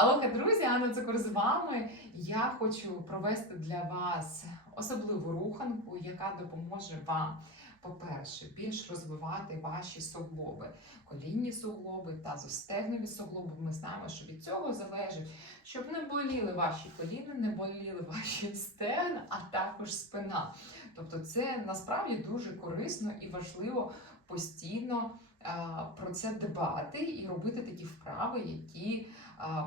Алоха, друзі, Анна Цукор з вами. Я хочу провести для вас особливу руханку, яка допоможе вам, по-перше, більш розвивати ваші суглоби, колінні суглоби та зостегнові суглоби. Ми знаємо, що від цього залежить, щоб не боліли ваші коліна, не боліли ваші стегна, а також спина. Тобто, це насправді дуже корисно і важливо постійно про це дбати і робити такі вправи, які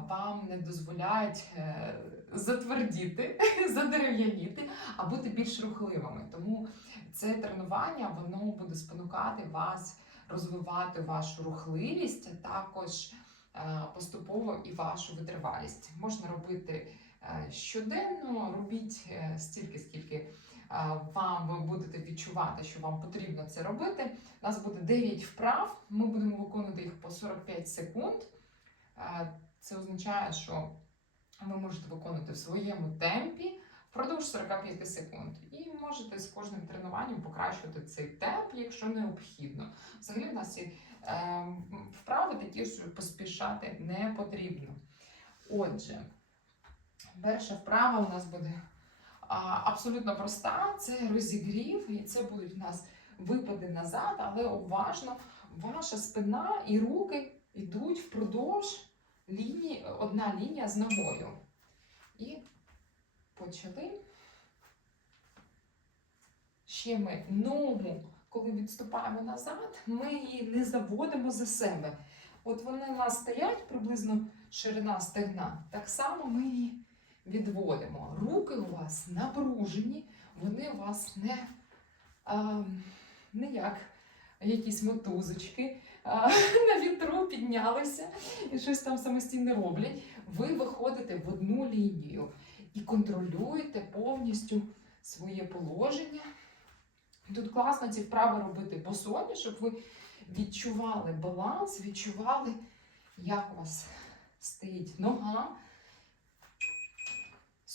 вам не дозволяють е, затвердіти, задерев'яніти, а бути більш рухливими. Тому це тренування воно буде спонукати вас розвивати вашу рухливість, а також е, поступово і вашу витривалість. Можна робити е, щоденно, робіть стільки, скільки вам ви будете відчувати, що вам потрібно це робити. У нас буде 9 вправ. Ми будемо виконувати їх по 45 секунд. Е, Це означає, що ви можете виконувати в своєму темпі впродовж 45 секунд. І можете з кожним тренуванням покращувати цей темп, якщо необхідно. Взагалі, в нас є е, вправи такі, що поспішати не потрібно. Отже, перша вправа у нас буде абсолютно проста. Це розігрів, і це будуть у нас випади назад, але уважно ваша спина і руки йдуть впродовж лінії, одна лінія з ногою. І почали. Ще ми ногу, коли відступаємо назад, ми її не заводимо за себе. От вони у нас стоять приблизно ширина стегна. Так само ми її відводимо. Руки у вас напружені, вони у вас не, а, не як якісь мотузочки а, на вітру піднялися і щось там самостійно роблять. Ви виходите в одну лінію і контролюєте повністю своє положення. Тут класно ці вправи робити босоні, щоб ви відчували баланс, відчували, як у вас стоїть нога.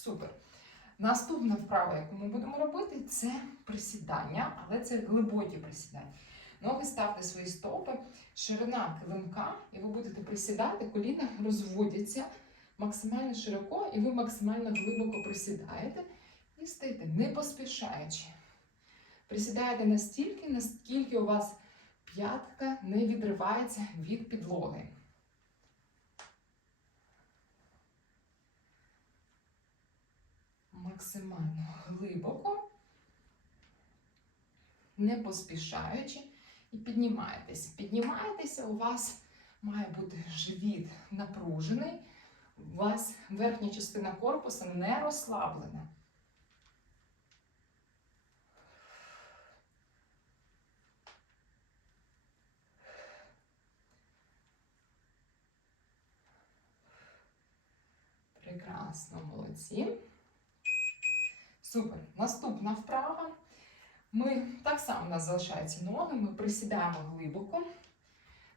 Супер. Наступна вправа, яку ми будемо робити, це присідання, але це глибокі присідання. Ноги ставте свої стопи, ширина килимка, і ви будете присідати, коліна розводяться максимально широко, і ви максимально глибоко присідаєте і стоїте, не поспішаючи. Присідаєте настільки, наскільки у вас п'ятка не відривається від підлоги. Максимально глибоко, не поспішаючи, і піднімаєтесь. Піднімаєтеся, у вас має бути живіт напружений, у вас верхня частина корпуса не розслаблена. Прекрасно, молодці. Супер. Наступна вправа. Ми так само у нас залишаються ноги, ми присідаємо глибоко,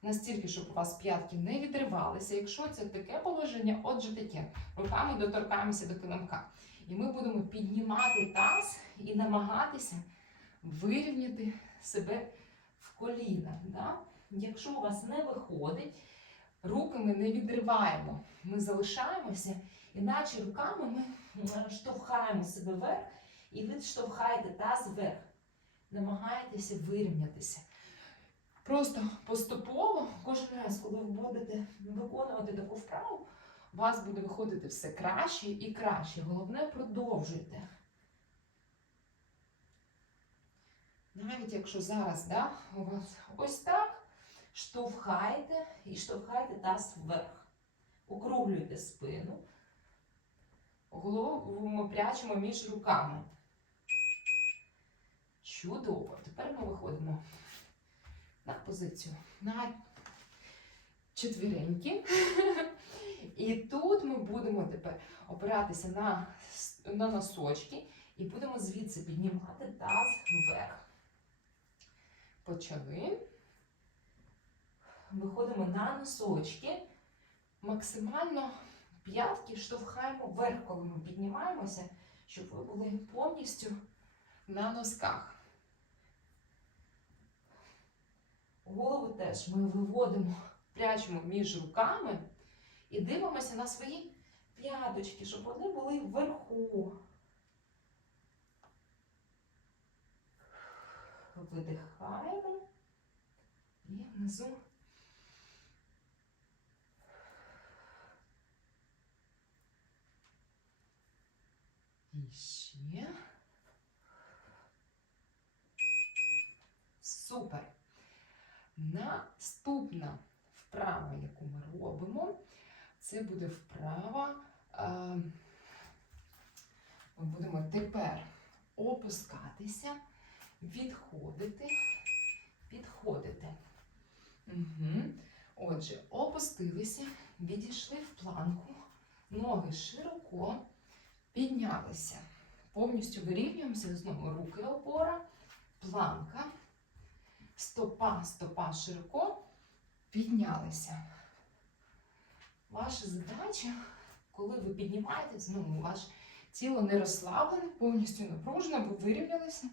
настільки, щоб у вас п'ятки не відривалися. Якщо це таке положення, отже таке. Руками доторкаємося до килимка. І ми будемо піднімати таз і намагатися вирівняти себе в коліна. Да? Якщо у вас не виходить, руки ми не відриваємо. Ми залишаємося, іначе руками ми штовхаємо себе вверх і ви штовхаєте таз вверх. Намагаєтеся вирівнятися. Просто поступово, кожен раз, коли ви будете виконувати таку вправу, у вас буде виходити все краще і краще. Головне, продовжуйте. Навіть якщо зараз да, у вас ось так, штовхайте і штовхайте таз вверх. Округлюйте спину. Голову ми прячемо між руками. Чудово. Тепер ми виходимо на позицію на четвіреньки. І тут ми будемо тепер опиратися на, на носочки і будемо звідси піднімати таз вверх. Почали. Виходимо на носочки. Максимально п'ятки штовхаємо вверх, коли ми піднімаємося, щоб ви були повністю на носках. Голову теж ми виводимо, прячемо між руками І дивимося на свої п'яточки, щоб вони були вверху. Видихаємо. І внизу. Ще. Супер. Наступна вправа, яку ми робимо, це буде вправа. е, Ми будемо тепер опускатися, відходити, підходити. Угу. Отже, опустилися, відійшли в планку, ноги широко, піднялися. Повністю вирівнюємося, знову руки опора, планка, стопа, стопа широко, піднялися. Ваша задача, коли ви піднімаєтесь, знову ваше тіло не розслаблене, повністю напружене, ви вирівнялися,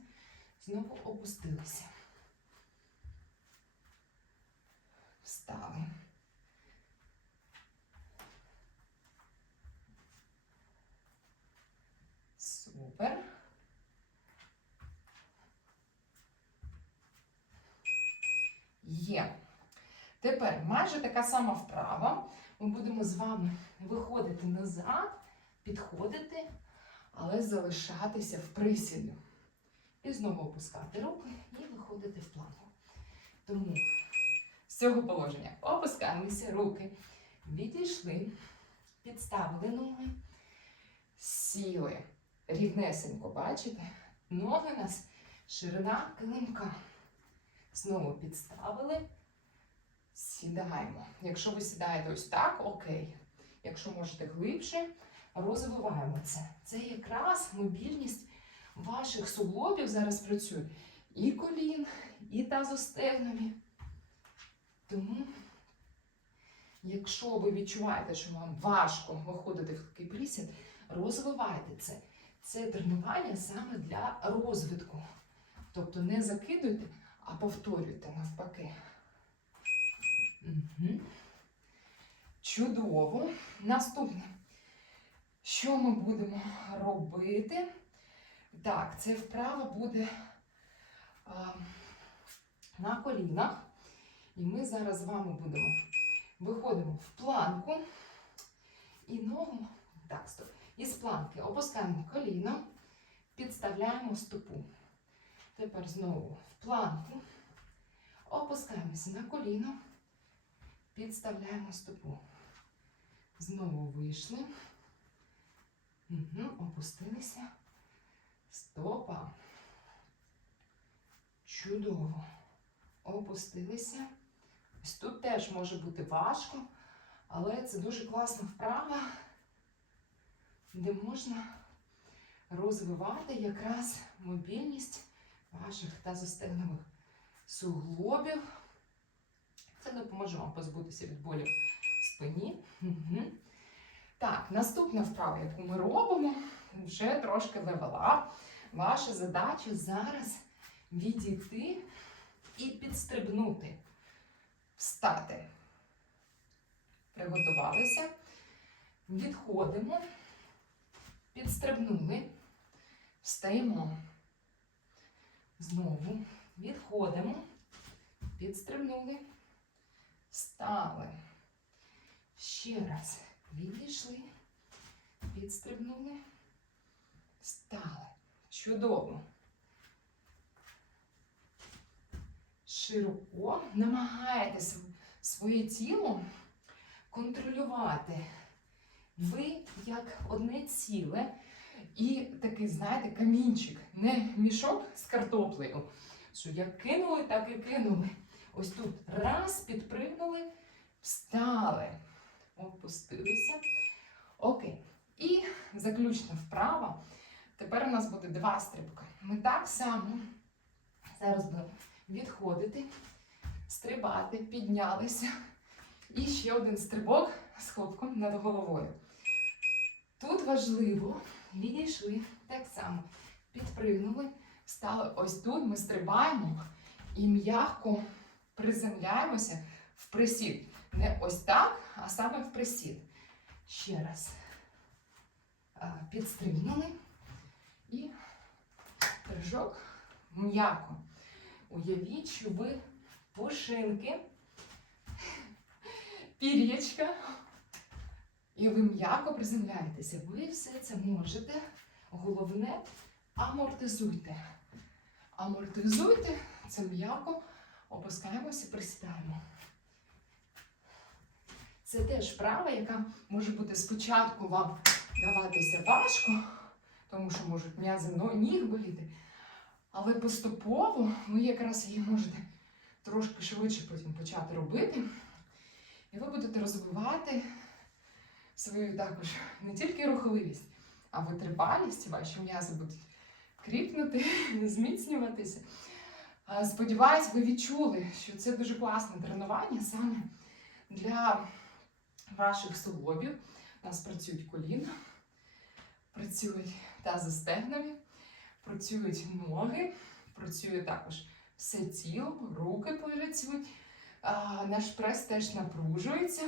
знову опустилися. Встали. Супер. Є. Тепер майже така сама вправа. Ми будемо з вами виходити назад, підходити, але залишатися в присіді. І знову опускати руки і виходити в планку. Тому з цього положення опускаємося руки, відійшли, підставили ноги, сіли. Рівнесенько, бачите? Ноги нас ширина килимка. Знову підставили. Сідаємо. Якщо ви сідаєте ось так, окей. Якщо можете глибше, розвиваємо це. Це якраз мобільність ваших суглобів зараз працює. І колін, і тазостегнові. Тому, якщо ви відчуваєте, що вам важко виходити в такий присід, розвивайте це. Це тренування саме для розвитку. Тобто не закидуйте, а повторюйте навпаки. Угу. Чудово. Наступне. Що ми будемо робити? Так, це вправа буде а, на колінах. І ми зараз з вами будемо виходимо в планку і ногу. Так, стоп. Із планки опускаємо коліно, підставляємо стопу. Тепер знову в планку. Опускаємося на коліно, підставляємо стопу. Знову вийшли. Угу, опустилися. Стопа. Чудово. Опустилися. Ось тут теж може бути важко, але це дуже класна вправа, де можна розвивати якраз мобільність ваших тазостегнових суглобів. Це допоможе вам позбутися від болю в спині. Угу. Так, наступна вправа, яку ми робимо, вже трошки левела. Ваша задача зараз відійти і підстрибнути. Встати. Приготувалися. Відходимо. Підстрибнули. Встаємо. Знову відходимо. Підстрибнули. Встали. Ще раз. Відійшли. Підстрибнули. Встали. Чудово. Широко намагаєтесь своє тіло контролювати. Ви як одне ціле і такий, знаєте, камінчик, не мішок з картоплею. Що як кинули, так і кинули. Ось тут раз, підпригнули, встали, опустилися. Окей. І заключна вправа. Тепер у нас буде два стрибки. Ми так само зараз будемо відходити, стрибати, піднялися. І ще один стрибок з хлопком над головою. Тут важливо, відійшли так само, підпригнули, стали ось тут, ми стрибаємо і м'яко приземляємося в присід. Не ось так, а саме в присід. Ще раз. Підстрибнули. І прыжок м'яко. Уявіть, що ви пушинки, пір'ячка, і ви м'яко приземляєтеся. Ви все це можете. Головне, амортизуйте. Амортизуйте, це м'яко, опускаємося, присідаємо. Це теж вправа, яка може бути спочатку вам даватися важко, тому що можуть м'язи ніг боліти. Але поступово ви якраз її можете трошки швидше потім почати робити. І ви будете розвивати свою також не тільки рухливість, а витривалість. Ваші м'язи будуть кріпнути, зміцнюватися. Сподіваюсь, ви відчули, що це дуже класне тренування саме для ваших суглобів. У нас працюють коліна, працюють тазостегнові, працюють ноги, працює також все тіло, руки працюють. Наш прес теж напружується,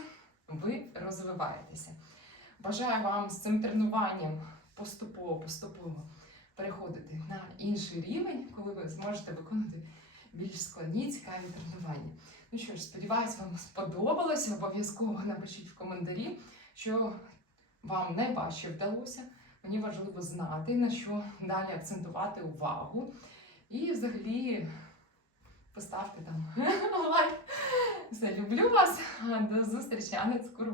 ви розвиваєтеся. Бажаю вам з цим тренуванням поступово-поступово переходити на інший рівень, коли ви зможете виконати більш складні, цікаві тренування. Ну що ж, сподіваюсь, вам сподобалося. Обов'язково напишіть в коментарі, що вам найважче вдалося. Мені важливо знати, на що далі акцентувати увагу. І взагалі поставте там лайк. Все, люблю вас. До зустрічі, а не скоро.